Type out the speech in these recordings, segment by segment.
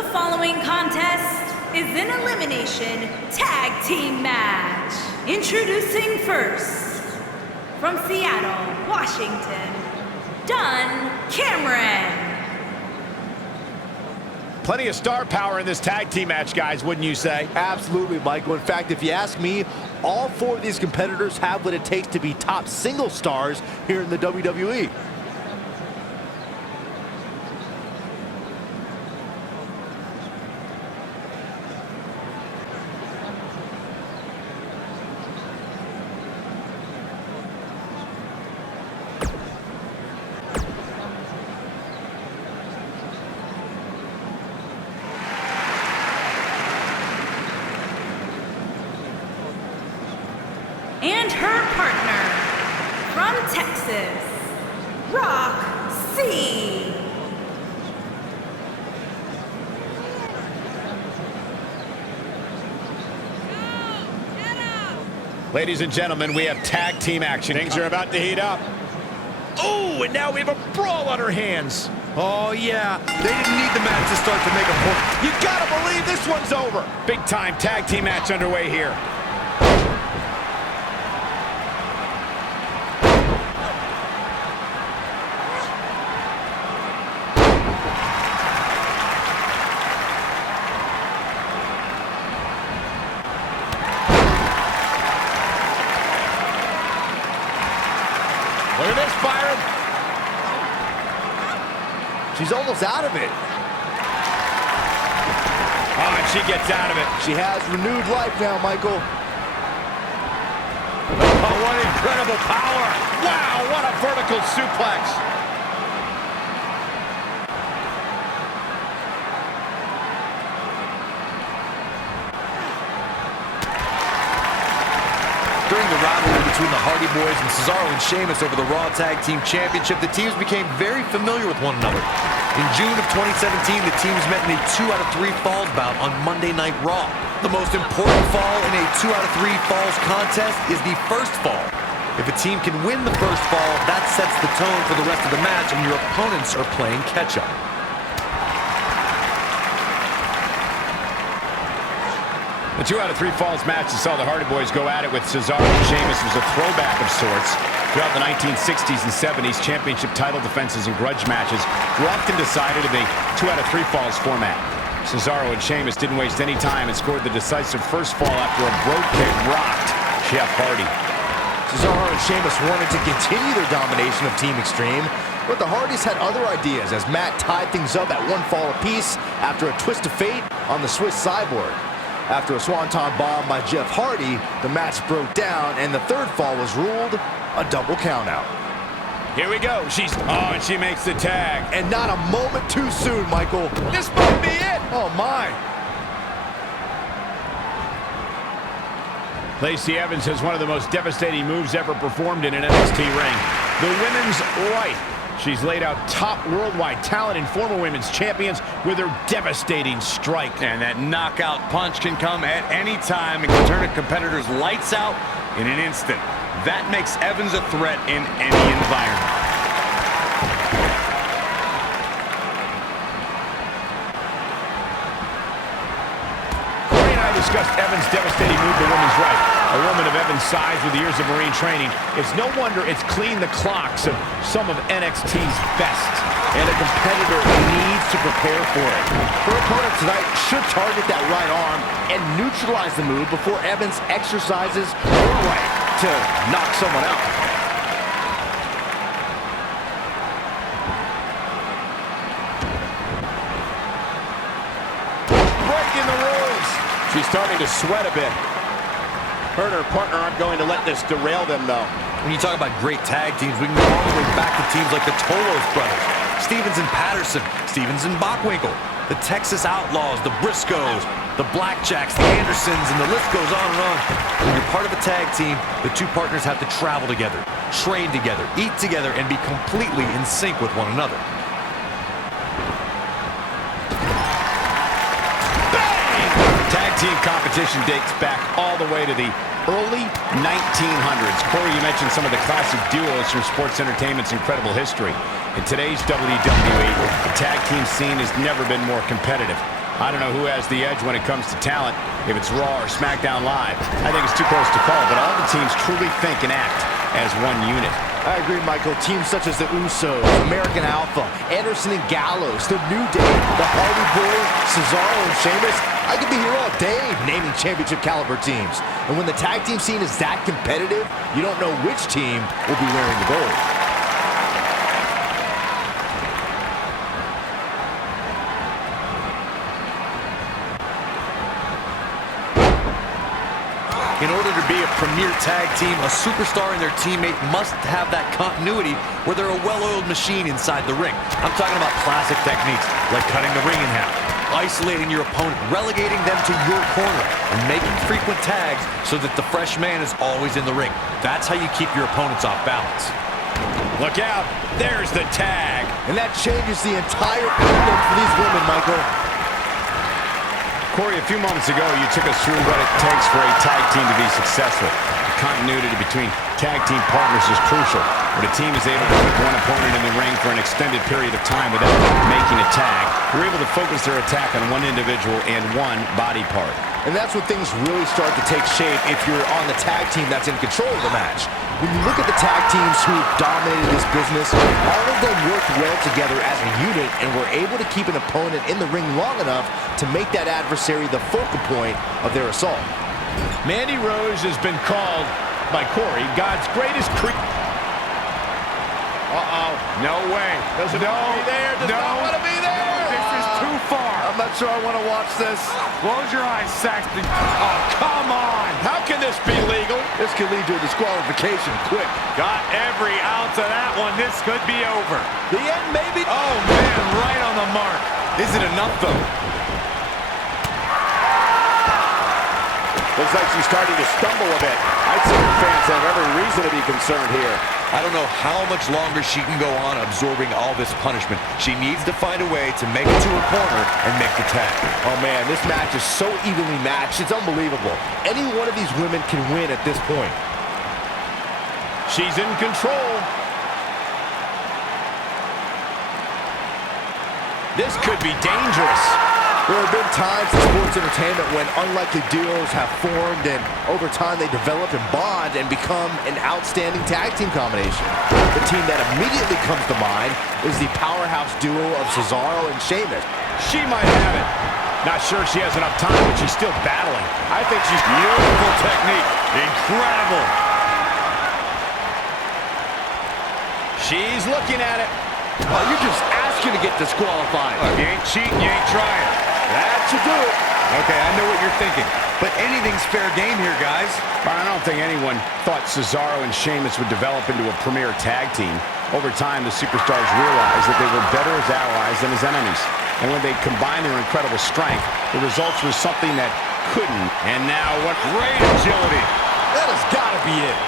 The following contest is an elimination tag team match. Introducing first, from Seattle, Washington, Dunn Cameron. Plenty of star power in this tag team match, guys, wouldn't you say? Absolutely, Michael. In fact, if you ask me, all four of these competitors have what it takes to be top single stars here in the WWE. And her partner, from Texas, Rok-C. Ladies and gentlemen, we have tag team action. Things are about to heat up. Oh, and now we have a brawl on our hands. Oh, yeah. They didn't need the match to start to make a point. You gotta believe this one's over. Big time tag team match underway here. Look at this, Byron. She's almost out of it. Oh, and she gets out of it. She has renewed life now, Michael. Oh, what incredible power. Wow, what a vertical suplex. During the rivalry between the Hardy Boys and Cesaro and Sheamus over the Raw Tag Team Championship, the teams became very familiar with one another. In June of 2017, the teams met in a 2 out of 3 falls bout on Monday Night Raw. The most important fall in a 2 out of 3 falls contest is the first fall. If a team can win the first fall, that sets the tone for the rest of the match, and your opponents are playing catch-up. The 2 out of 3 falls match that saw the Hardy Boys go at it with Cesaro and Sheamus was a throwback of sorts. Throughout the 1960s and 70s, championship title defenses and grudge matches were often decided in a 2 out of 3 falls format. Cesaro and Sheamus didn't waste any time and scored the decisive first fall after a brogue kick rocked Jeff Hardy. Cesaro and Sheamus wanted to continue their domination of Team Extreme, but the Hardys had other ideas as Matt tied things up at 1 fall apiece after a twist of fate on the Swiss Cyborg. After a swanton bomb by Jeff Hardy, the match broke down and the third fall was ruled a double countout. Here we go. And she makes the tag. And not a moment too soon, Michael. This might be it. Oh, my. Lacey Evans has one of the most devastating moves ever performed in an NXT ring. The women's right. She's laid out top worldwide talent and former women's champions with her devastating strike. And that knockout punch can come at any time and can turn a competitor's lights out in an instant. That makes Evans a threat in any environment. Corey and I discussed Evans' devastating move to women's right. A woman of Evans' size with years of Marine training. It's no wonder it's cleaned the clocks of some of NXT's best. And a competitor needs to prepare for it. Her opponent tonight should target that right arm and neutralize the move before Evans exercises her right to knock someone out. Breaking the rules. She's starting to sweat a bit. Her and her partner aren't going to let this derail them, though. When you talk about great tag teams, we can go all the way back to teams like the Tolos brothers, Stevens and Patterson, Stevens and Bockwinkel, the Texas Outlaws, the Briscoes, the Blackjacks, the Andersons, and the list goes on and on. When you're part of a tag team, the two partners have to travel together, train together, eat together, and be completely in sync with one another. Tag team competition dates back all the way to the early 1900s. Corey, you mentioned some of the classic duos from sports entertainment's incredible history. In today's WWE, the tag team scene has never been more competitive. I don't know who has the edge when it comes to talent, if it's Raw or SmackDown Live. I think it's too close to call, but all the teams truly think and act as one unit. I agree, Michael. Teams such as the Usos, American Alpha, Anderson and Gallows, the New Day, the Hardy Boys, Cesaro and Sheamus. I could be here all day naming championship caliber teams. And when the tag team scene is that competitive, you don't know which team will be wearing the gold. In order to be a premier tag team, a superstar and their teammate must have that continuity where they're a well-oiled machine inside the ring. I'm talking about classic techniques like cutting the ring in half, isolating your opponent, relegating them to your corner, and making frequent tags so that the fresh man is always in the ring. That's how you keep your opponents off balance. Look out, there's the tag. And that changes the entire outlook for these women, Michael. Corey, a few moments ago, you took us through what it takes for a tag team to be successful. The continuity between tag team partners is crucial. When a team is able to keep one opponent in the ring for an extended period of time without making a tag, they're able to focus their attack on one individual and one body part. And that's when things really start to take shape if you're on the tag team that's in control of the match. When you look at the tag teams who dominated this business, all of them worked well together as a unit and were able to keep an opponent in the ring long enough to make that adversary the focal point of their assault. Mandy Rose has been called by Corey God's greatest No way. Doesn't want to be there. Does not want to be there. This is too far. I'm not sure I want to watch this. Close your eyes, Saxton. Oh, come on. How can this be legal? This could lead to a disqualification quick. Got every ounce of that one. This could be over. The end, maybe. Oh, man, right on the mark. Is it enough, though? Looks like she's starting to stumble a bit. I'd say her fans have every reason to be concerned here. I don't know how much longer she can go on absorbing all this punishment. She needs to find a way to make it to her corner and make the tag. Oh, man, this match is so evenly matched. It's unbelievable. Any one of these women can win at this point. She's in control. This could be dangerous. There have been times in sports entertainment when unlikely duos have formed and over time they develop and bond and become an outstanding tag team combination. The team that immediately comes to mind is the powerhouse duo of Cesaro and Sheamus. She might have it. Not sure she has enough time, but she's still battling. I think she's Beautiful technique. Incredible. She's looking at it. Oh, you're just asking to get disqualified. If you ain't cheating, you ain't trying. That should do it. Okay, I know what you're thinking. But anything's fair game here, guys. I don't think anyone thought Cesaro and Sheamus would develop into a premier tag team. Over time, the superstars realized that they were better as allies than as enemies. And when they combined their incredible strength, the results were something that couldn't. And now what Great agility. That has got to be it.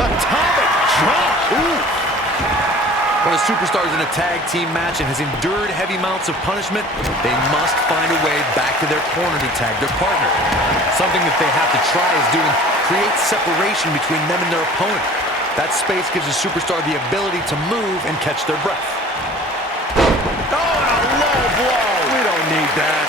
atomic drop. Ooh. When a superstar is in a tag team match and has endured heavy amounts of punishment, they must find a way back to their corner to tag their partner. Something that they have to try is doing create separation between them and their opponent. That space gives a superstar the ability to move and catch their breath. Oh, and a low blow. We don't need that.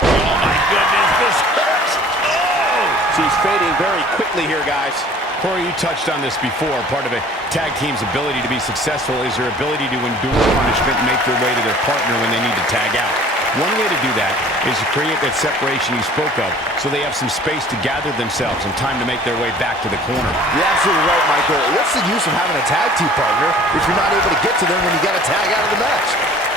Oh, my goodness, this hurts. Oh! She's fading very quickly here, guys. Corey, you touched on this before. Part of a tag team's ability to be successful is their ability to endure punishment and make their way to their partner when they need to tag out. One way to do that is to create that separation you spoke of so they have some space to gather themselves and time to make their way back to the corner. You're absolutely right, Michael. What's the use of having a tag team partner if you're not able to get to them when you got to tag out of the match?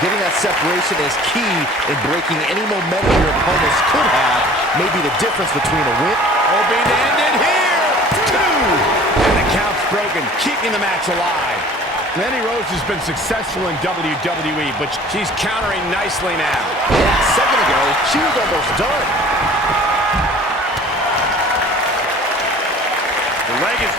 Getting that separation is key in breaking any momentum your opponents could have. Maybe the difference between a win. Hoping to end it here. And the count's broken, keeping the match alive. Mandy Rose has been successful in WWE, but she's countering nicely now. Yeah, a second ago, she was almost done. The leg is...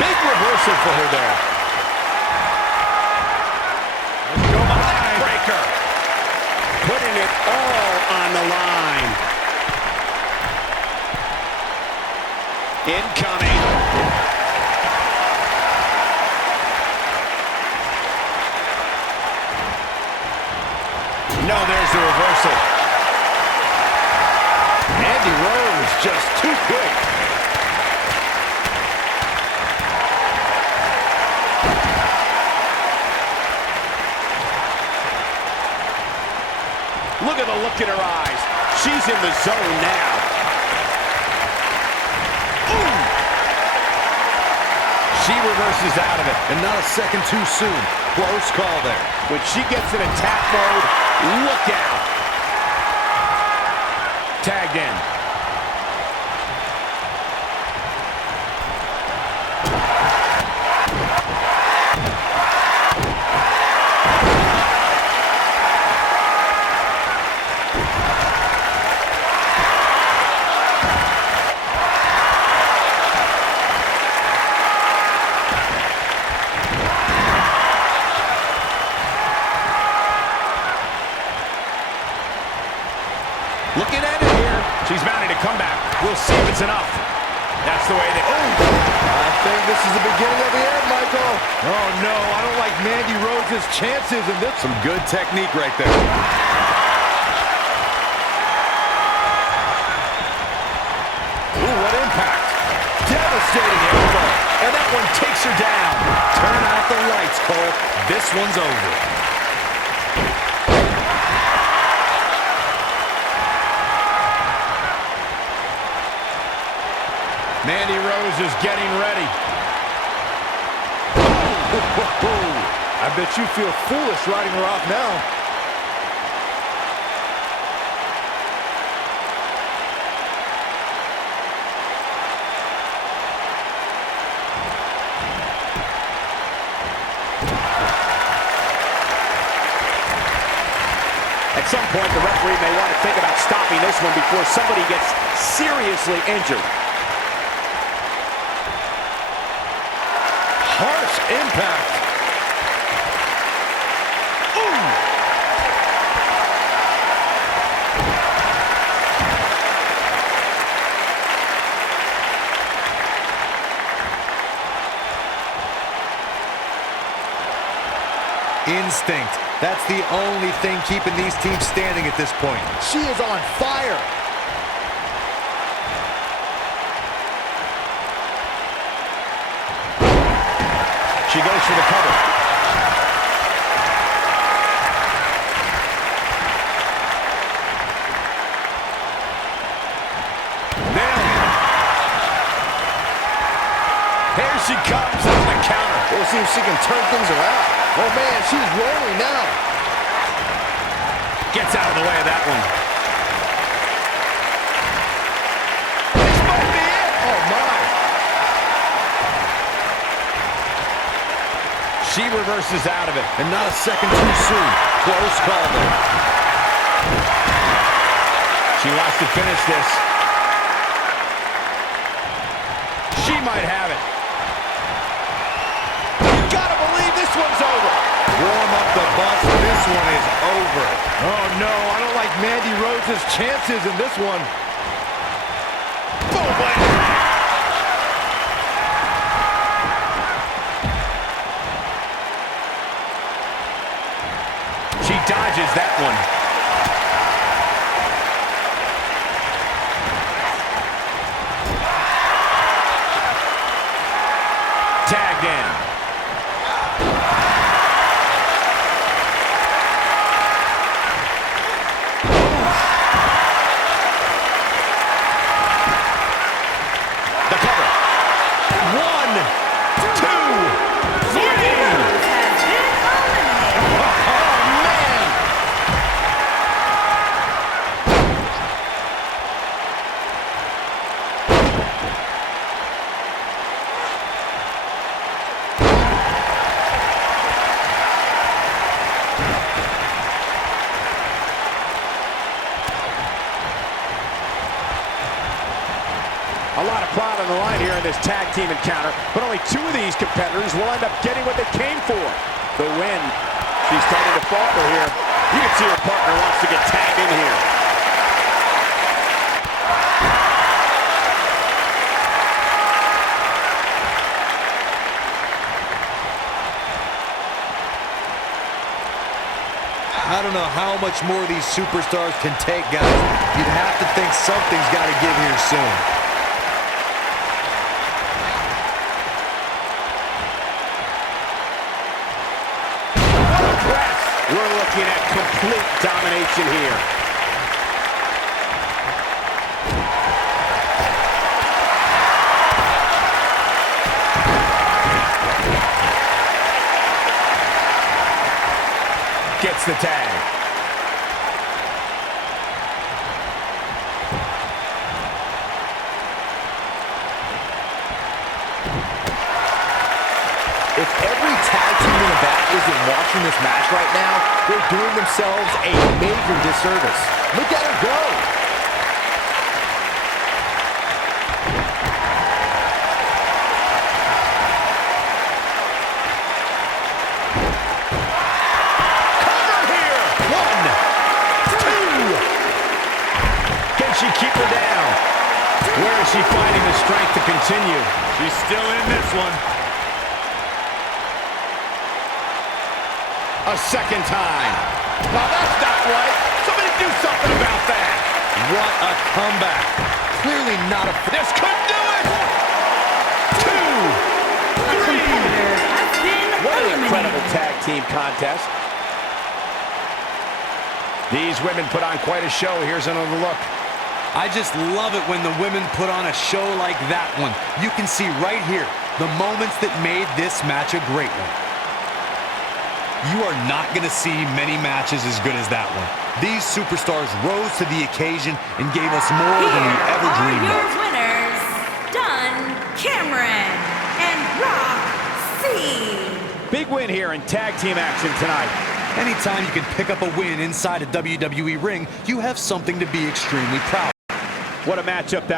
Big reversal for her there. Go behind. Breaker. it all on the line. Incoming. No, there's the reversal. Mandy Rose just too quick. Look at the look in her eyes. She's in the zone now. Ooh. She reverses out of it. And not a second too soon. Close call there. When she gets in attack mode, look out. Tagged in. Looking at it here. She's mounting a comeback. We'll see if it's enough. That's the way they... Oh! I think this is the beginning of the end, Michael. Oh, no. I don't like Mandy Rose's chances in this. Some good technique right there. Ooh, what impact. Devastating elbow. And that one takes her down. Turn out the lights, Cole. This one's over. Mandy Rose is getting ready. I bet you feel foolish riding her off now. At some point, the referee may want to think about stopping this one before somebody gets seriously injured. Harsh impact. Ooh. Instinct. That's the only thing keeping these teams standing at this point. She is on fire. She goes for the cover. Nailed it. Here she comes on the counter. We'll see if she can turn things around. Oh, man, she's rolling now. Gets out of the way of that one. This might be it. Oh, my. She reverses out of it. And not a second too soon. Close call there. She wants to finish this. She might have it. You gotta believe this one's over. Warm up the bus. This one is over. Oh, no. I don't like Mandy Rose's chances in this one. Boom, boy. She dodges that one. Tagged in. The cover. 1, 2, 3. Rose has been eliminated. Oh, man. A lot of pride on the line here in this tag team encounter, but only 2 of these competitors will end up getting what they came for, the win. She's starting to falter here. You can see her partner wants to get tagged in here. I don't know how much more these superstars can take, guys. You'd have to think something's got to give here soon. What a press! We're looking at complete domination here. Gets the tag. If every tag team in the back isn't watching this match right now, they're doing themselves a major disservice. Look at her go. She keep her down. Where is she finding the strength to continue? She's still in this one. A second time. Now that's not right. Somebody do something about that. What a comeback. Clearly not a... This could do it. 2, 3. What an incredible tag team contest. These women put on quite a show. Here's another look. I just love it when the women put on a show like that one. You can see right here the moments that made this match a great one. You are not going to see many matches as good as that one. These superstars rose to the occasion and gave us more than we ever dreamed of. Your winners, Dunn, Cameron, and Rok-C. Big win here in tag team action tonight. Anytime you can pick up a win inside a WWE ring, you have something to be extremely proud of. What a matchup that